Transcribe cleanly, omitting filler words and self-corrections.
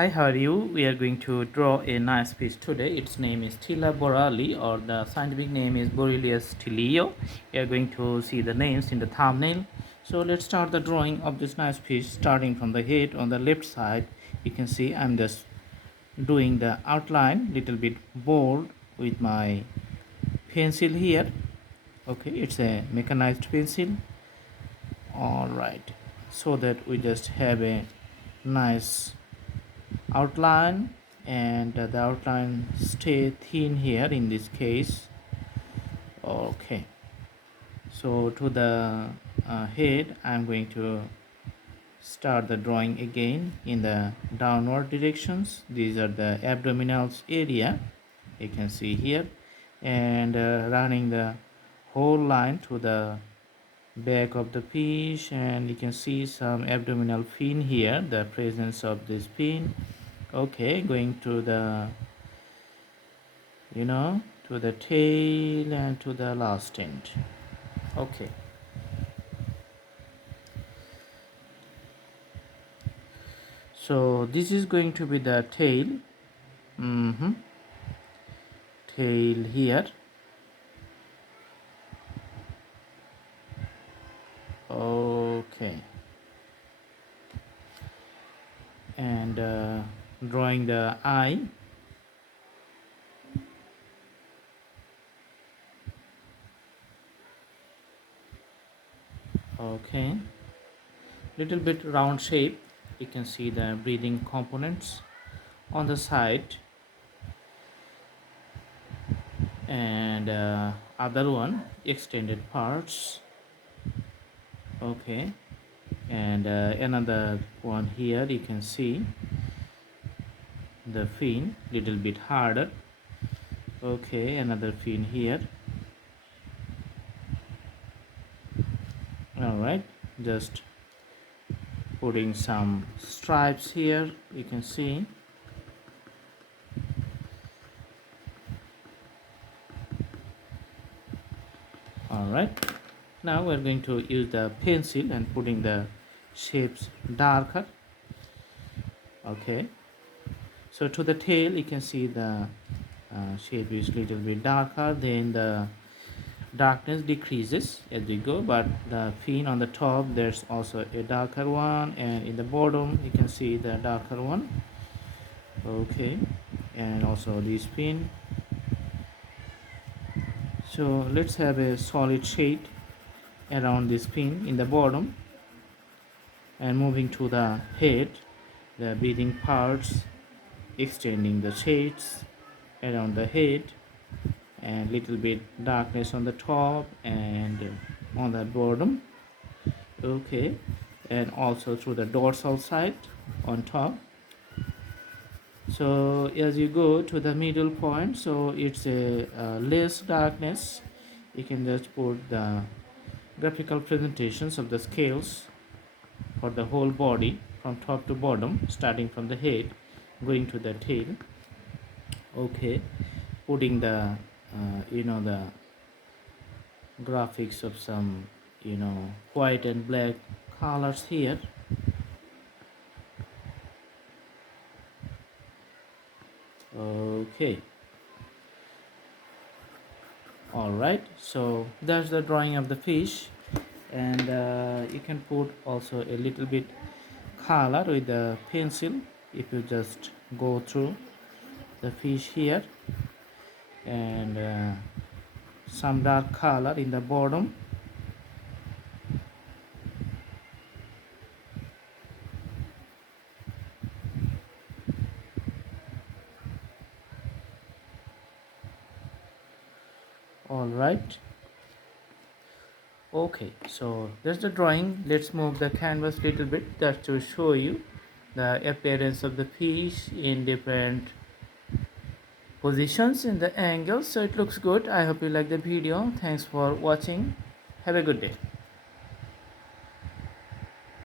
Hi, how are you? We are going to draw a nice fish today. Its name is Tila borali, or the scientific name is Borelius tileo. We are going to see the names in the thumbnail. So let's start the drawing of this nice fish, starting from the head on the left side. You can see I'm just doing the outline little bit bold with my pencil here. Okay, it's a mechanized pencil. All right, so that we just have a nice outline, and the outline stay thin here in this case. Okay, so to the head I'm going to start the drawing again in the downward directions. These are the abdominals area, you can see here, and running the whole line to the back of the fish, and you can see some abdominal fin here, the presence of this fin. Okay, going to the to the tail and to the last end. Okay, so this is going to be the tail. Tail here. Okay, and drawing the eye. Okay, little bit round shape. You can see the breathing components on the side, and other one extended parts. Okay, and another one here, you can see the fin little bit harder. Okay, another fin here. All right, just putting some stripes here, you can see. All right, now we're going to use the pencil and putting the shapes darker. Okay, so to the tail you can see the shape is little bit darker, then the darkness decreases as we go, but the fin on the top there's also a darker one, and in the bottom you can see the darker one. Okay, and also this fin. So let's have a solid shade around this fin in the bottom, and moving to the head, the breathing parts, extending the shades around the head, and little bit darkness on the top and on the bottom. Okay, and also through the dorsal side on top. So as you go to the middle point, so it's a less darkness. You can just put the graphical presentations of the scales for the whole body from top to bottom, starting from the head going to the tail. Okay, putting the the graphics of some white and black colors here. Okay, all right, so that's the drawing of the fish, and you can put also a little bit color with the pencil if you just go through the fish here, and some dark color in the bottom. All right, okay, so that's the drawing. Let's move the canvas little bit just to show you the appearance of the fish in different positions in the angles, so it looks good. I hope you like the video. Thanks for watching. Have a good day.